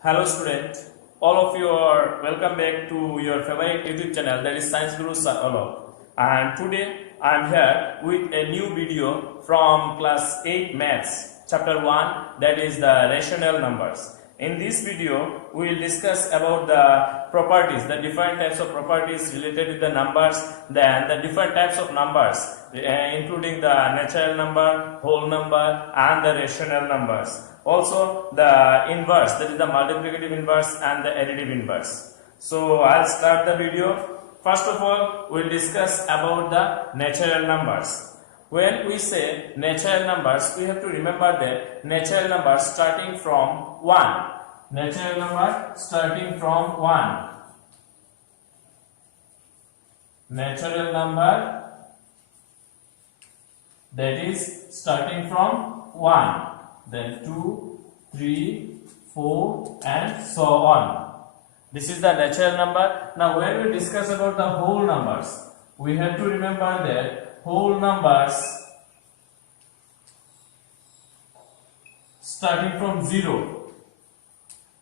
Hello student, all of you are welcome back to your favorite YouTube channel, that is Science Guru Sir. And today I am here with a new video from class 8 maths chapter 1, that is the rational numbers. In this video we will discuss about the properties, the different types of properties related with the numbers, then the different types of numbers including the natural number, whole number and the rational numbers. Also the inverse, that is the multiplicative inverse and the additive inverse. So I'll start the video. First of all, we'll discuss about the natural numbers. When we say natural numbers, we have to remember that natural numbers starting from 1. Natural number starting from 1. Natural number that is starting from 1. Then 2, 3, 4 and so on. This is the natural number. Now when we discuss about the whole numbers, we have to remember that whole numbers starting from 0.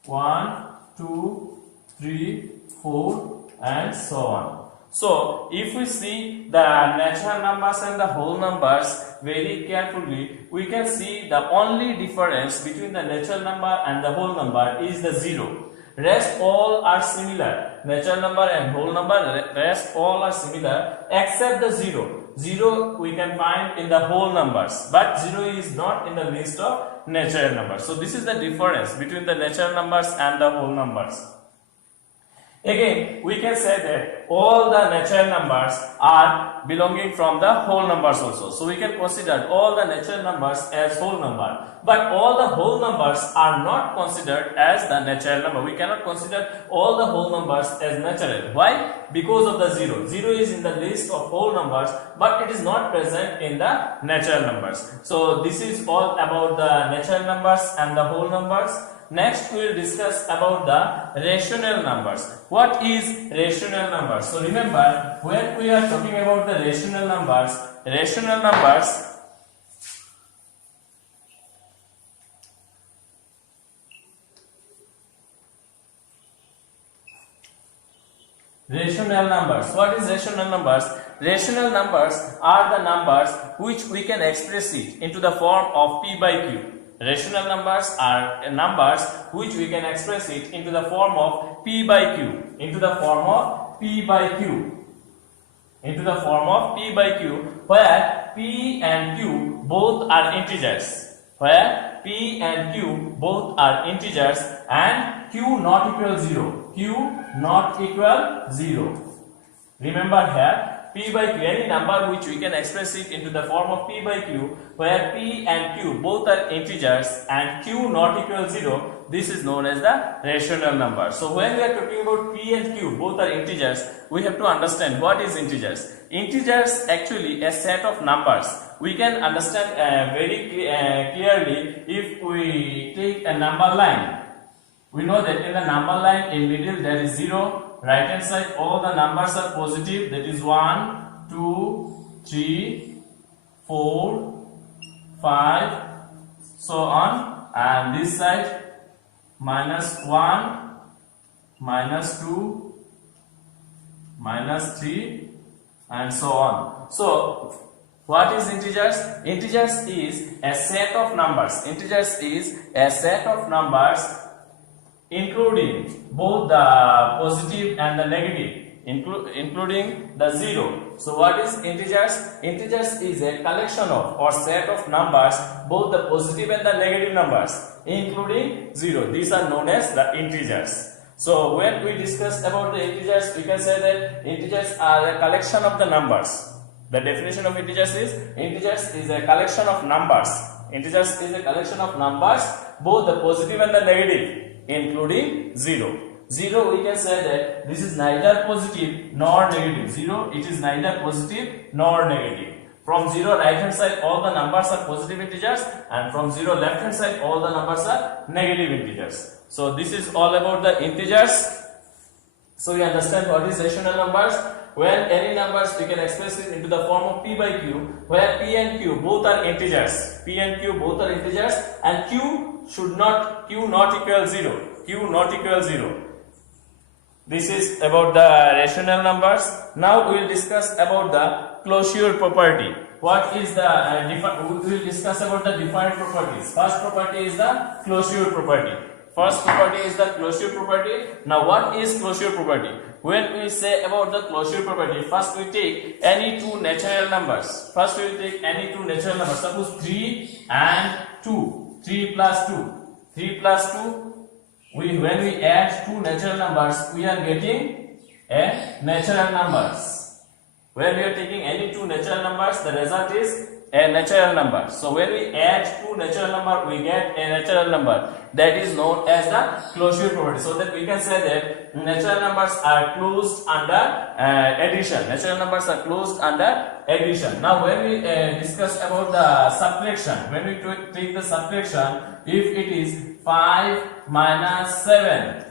1, 2, 3, 4 and so on. So if we see the natural numbers and the whole numbers very carefully, we can see the only difference between the natural number and the whole number is the 0. Rest all are similar. Natural number and whole number, rest all are similar except the 0. 0 we can find in the whole numbers, but 0 is not in the list of natural numbers. So this is the difference between the natural numbers and the whole numbers. Again, we can say that all the natural numbers are belonging from the whole numbers also. So we can consider all the natural numbers as whole number. But all the whole numbers are not considered as the natural number. We cannot consider all the whole numbers as natural. Why? Because of the 0. 0 is in the list of whole numbers, but it is not present in the natural numbers. So this is all about the natural numbers and the whole numbers. Next we will discuss about the rational numbers. What is rational numbers? So remember, when we are talking about the rational numbers what is rational numbers? Rational numbers are the numbers which we can express it into the form of p by q. Rational numbers are numbers which we can express it into the form of p by q, where p and q both are integers, and q not equal 0. Remember here, p by q, any number which we can express it into the form of p by q, where p and q both are integers and q not equal 0, this is known as the rational number. So when we are talking about p and q both are integers, we have to understand what is integers. Integers actually a set of numbers. We can understand very clearly if we take a number line. We know that in the number line in middle there is 0. Right hand side all the numbers are positive, that is 1, 2, 3, 4, 5, so on, and this side -1, -2, -3 and so on. So what is integers? Integers is a set of numbers. Including both the positive and the negative, including the 0. So what is integers? Integers is a collection of or set of numbers, both the positive and the negative numbers, including 0. These are known as the integers. So when we discuss about the integers, we can say that integers are a collection of the numbers. The definition of integers is a collection of numbers. Integers is a collection of numbers, both the positive and the negative, including 0. 0 we can say that this is neither positive nor negative. 0, it is neither positive nor negative. From 0 right hand side all the numbers are positive integers, and from 0 left hand side all the numbers are negative integers. So this is all about the integers. So we understand what is rational numbers. When any numbers we can express it into the form of p by q, where p and q both are integers, and q not equal 0. q not equal 0. This is about the rational numbers. Now we will discuss about the closure property. What is the we will discuss about the different properties. First property is the closure property. First property is the closure property. Now what is closure property? When we say about the closure property, first we take any two natural numbers. First we will take any two natural numbers. Suppose 3 and 2. 3 plus 2. 3 plus 2. When we add two natural numbers, we are getting a natural numbers. When we are taking any two natural numbers, the result is a natural number. So when we add two natural number, we get a natural number. That is known as the closure property. So that we can say that natural numbers are closed under addition. Natural numbers are closed under addition. Now when we discuss about the subtraction, when we take the subtraction, if it is 5 minus 7,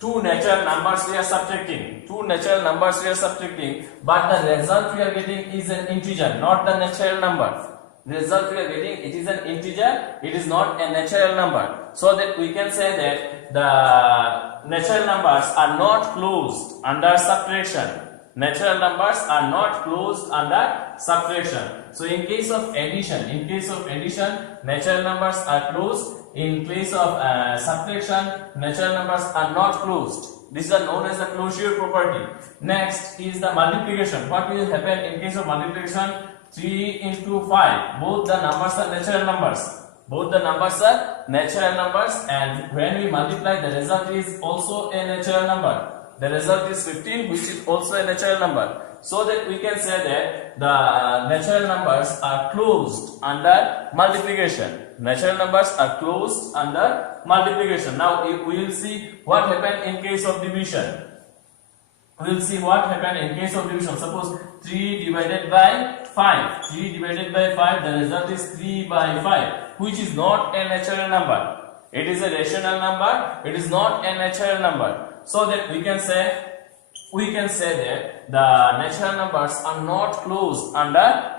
two natural numbers we are subtracting. Two natural numbers we are subtracting, but the result we are getting is an integer, not the natural number. The result we are getting, it is an integer, it is not a natural number. So that we can say that the natural numbers are not closed under subtraction. Natural numbers are not closed under subtraction. So in case of addition, natural numbers are closed. In case of subtraction, natural numbers are not closed. These are known as the closure property. Next is the multiplication. What will happen in case of multiplication? 3 into 5. Both the numbers are natural numbers. Both the numbers are natural numbers, and when we multiply, the result is also a natural number. The result is 15, which is also a natural number. So that we can say that the natural numbers are closed under multiplication. Natural numbers are closed under multiplication. Now we will see what happened in case of division. We will see what happened in case of division. Suppose 3 divided by 5. 3 divided by 5, the result is 3 by 5, which is not a natural number. It is a rational number. It is not a natural number. So that we can say that the natural numbers are not closed under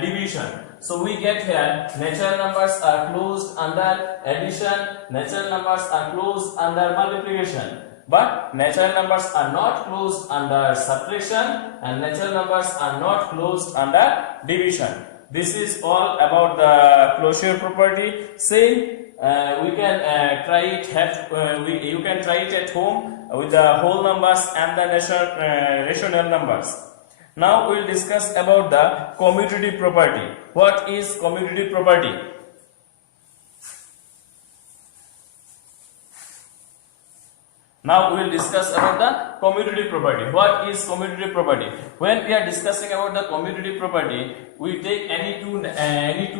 division. So we get here natural numbers are closed under addition, natural numbers are closed under multiplication, but natural numbers are not closed under subtraction, and natural numbers are not closed under division. This is all about the closure property. Same we can try it you can try it at home with the whole numbers and the rational numbers. Now we will discuss about the commutative property. What is commutative property? Now we will discuss about the commutative property. What is commutative property? When we are discussing about the commutative property, we take any two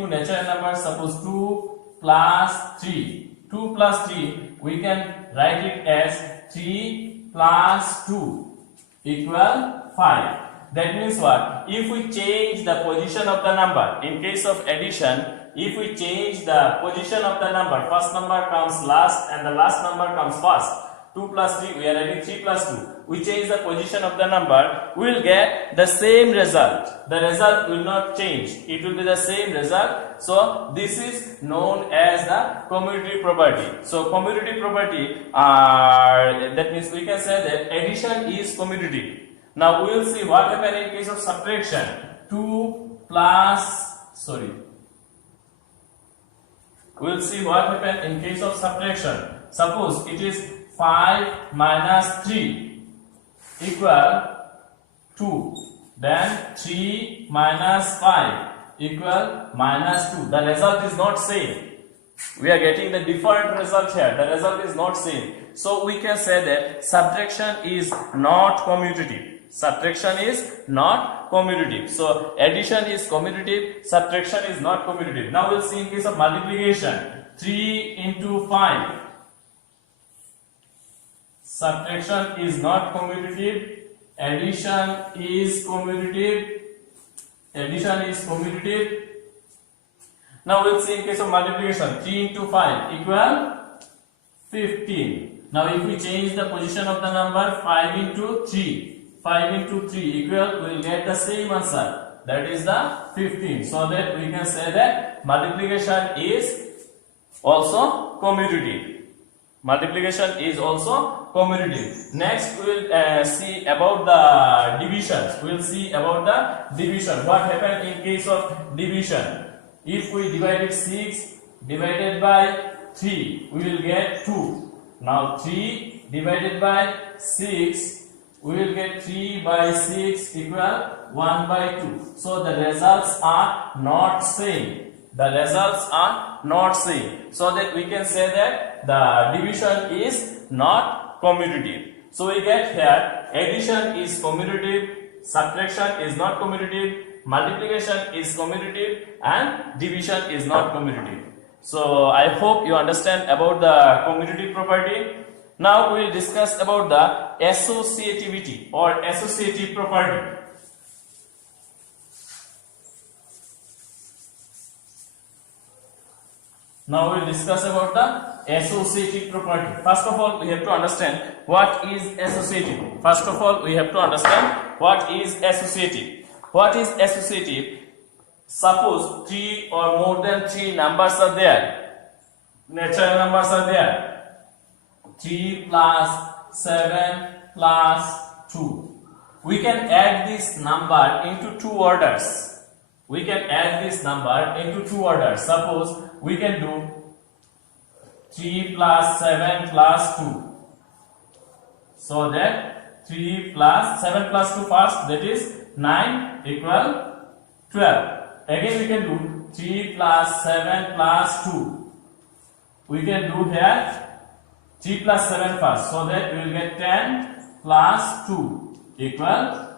natural numbers. Suppose 2 plus 3. 2 plus 3, we can write it as 3 plus 2 equal 5. That means what? If we change the position of the number, in case of addition, if we change the position of the number, first number comes last and the last number comes first. 2 plus 3, we are writing 3 plus 2. We change the position of the number, we will get the same result. The result will not change. It will be the same result. So this is known as the commutative property. So commutative property that means we can say that addition is commutative. Now we will see what happens in case of subtraction. 2 plus we will see what happens in case of subtraction. Suppose it is 5 minus 3 equal 2. Then 3 minus 5 equal minus 2. The result is not same. We are getting the different result here. The result is not same. So we can say that subtraction is not commutative. Subtraction is not commutative. So addition is commutative, subtraction is not commutative. Now we'll see in case of multiplication. 3 into 5. Subtraction is not commutative. Addition is commutative. Addition is commutative. Now we'll see in case of multiplication. 3 into 5 equal 15. Now if we change the position of the number, 5 into 3. 5 into 3 equal, we will get the same answer. That is the 15. So that we can say that multiplication is also commutative. Multiplication is also commutative. Next, we will see about the division. We will see about the division. What happened in case of division? If we divided 6 divided by 3, we will get 2. Now 3 divided by 6, we will get 3 by 6 equal 1 by 2. So the results are not same. The results are not same. So that we can say that the division is not commutative. So we get here addition is commutative, subtraction is not commutative, multiplication is commutative, and division is not commutative. So I hope you understand about the commutative property. Now we will discuss about the associativity or associative property. Now we will discuss about the associative property. First of all, we have to understand what is associative. First of all, we have to understand what is associative. What is associative? Suppose 3 or more than 3 numbers are there. Natural numbers are there. 3 plus 7 plus 2. We can add this number into 2 orders. We can add this number into 2 orders. Suppose we can do 3 plus 7 plus 2. So that 3 plus 7 plus 2 first, that is 9 equal 12. Again we can do 3 plus 7 plus 2. We can do here 3 plus 7 first. So that we will get 10 plus 2 equal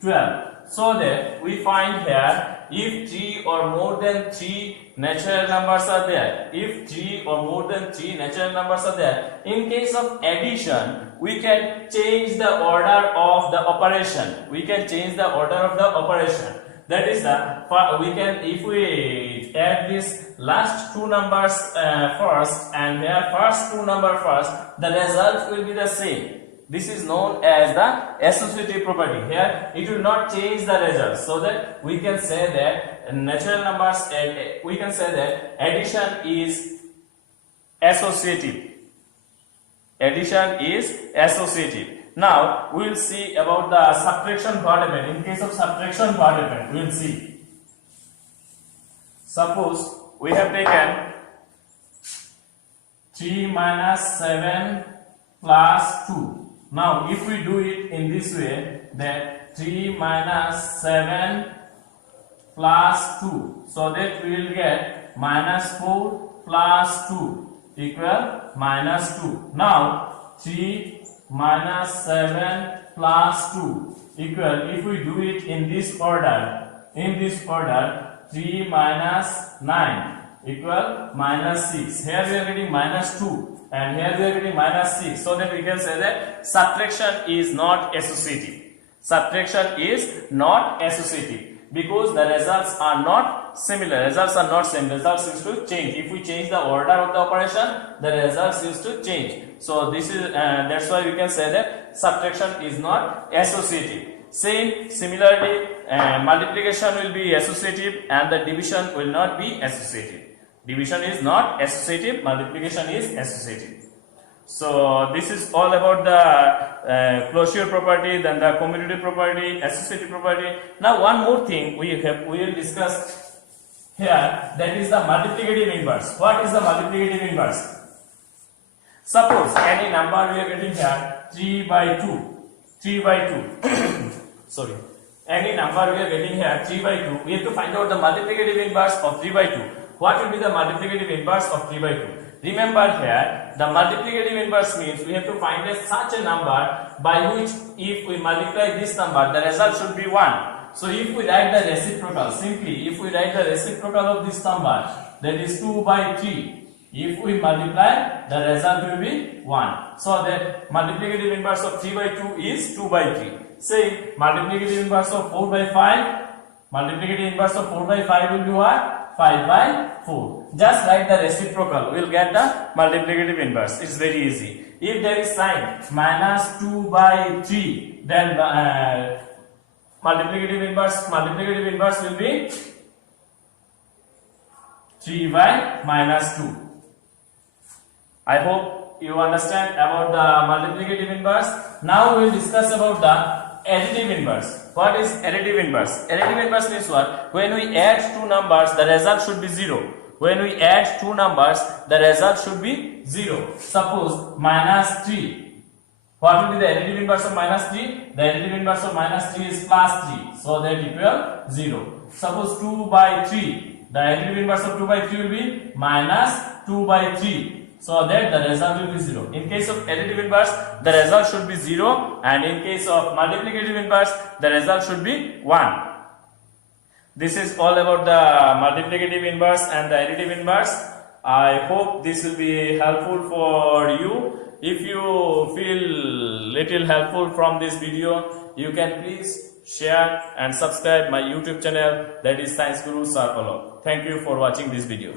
12. So that we find here if 3 or more than 3 natural numbers are there, if 3 or more than 3 natural numbers are there, in case of addition, we can change the order of the operation. We can change the order of the operation. That is we can, if we add this last 2 numbers first and here first 2 number first, the result will be the same. This is known as the associative property. Here it will not change the result, so that we can say that natural numbers, we can say that addition is associative. Addition is associative. Now we will see about the subtraction what happened. In case of subtraction what happened, we will see. Suppose we have taken 3 minus 7 plus 2. Now if we do it in this way, that 3 minus 7 plus 2, so that we will get minus 4 plus 2 equal minus 2. Now 3 minus 7 plus 2 equal, if we do it in this order, 3 minus 9 equal minus 6. Here we are getting minus 2. And here we are getting minus 6. So that we can say that subtraction is not associative. Subtraction is not associative because the results are not similar. Results are not same. Results used to change. If we change the order of the operation, the results used to change. So this is that's why we can say that subtraction is not associative. Similarly, multiplication will be associative and the division will not be associative. Division is not associative, multiplication is associative. So this is all about the closure property, then the commutative property, associative property. Now one more thing we will discuss here, that is the multiplicative inverse. What is the multiplicative inverse? Suppose any number we are getting here 3 by 2. Sorry. Any number we are getting here 3 by 2. We have to find out the multiplicative inverse of 3 by 2. What will be the multiplicative inverse of 3 by 2? Remember here, the multiplicative inverse means we have to find such a number by which if we multiply this number, the result should be 1. So if we write the reciprocal, simply if we write the reciprocal of this number, that is 2 by 3. If we multiply, the result will be 1. So the multiplicative inverse of 3 by 2 is 2 by 3. Say multiplicative inverse of 4 by 5. Multiplicative inverse of 4 by 5 will be what? 5 by 4. Just write the reciprocal. We will get the multiplicative inverse. It's very easy. If there is sign minus 2 by 3, then multiplicative inverse will be 3 by minus 2. I hope you understand about the multiplicative inverse. Now we will discuss about the additive inverse. What is additive inverse? Additive inverse means what? When we add two numbers, the result should be 0. When we add two numbers, the result should be 0. Suppose minus 3. What will be the additive inverse of minus 3? The additive inverse of minus 3 is plus 3. So that equal 0. Suppose 2 by 3. The additive inverse of 2 by 3 will be minus 2 by 3. So that the result will be 0. In case of additive inverse, the result should be 0. And in case of multiplicative inverse, the result should be 1. This is all about the multiplicative inverse and the additive inverse. I hope this will be helpful for you. If you feel little helpful from this video, you can please share and subscribe my YouTube channel, that is Science Guru Sir Alok. Thank you for watching this video.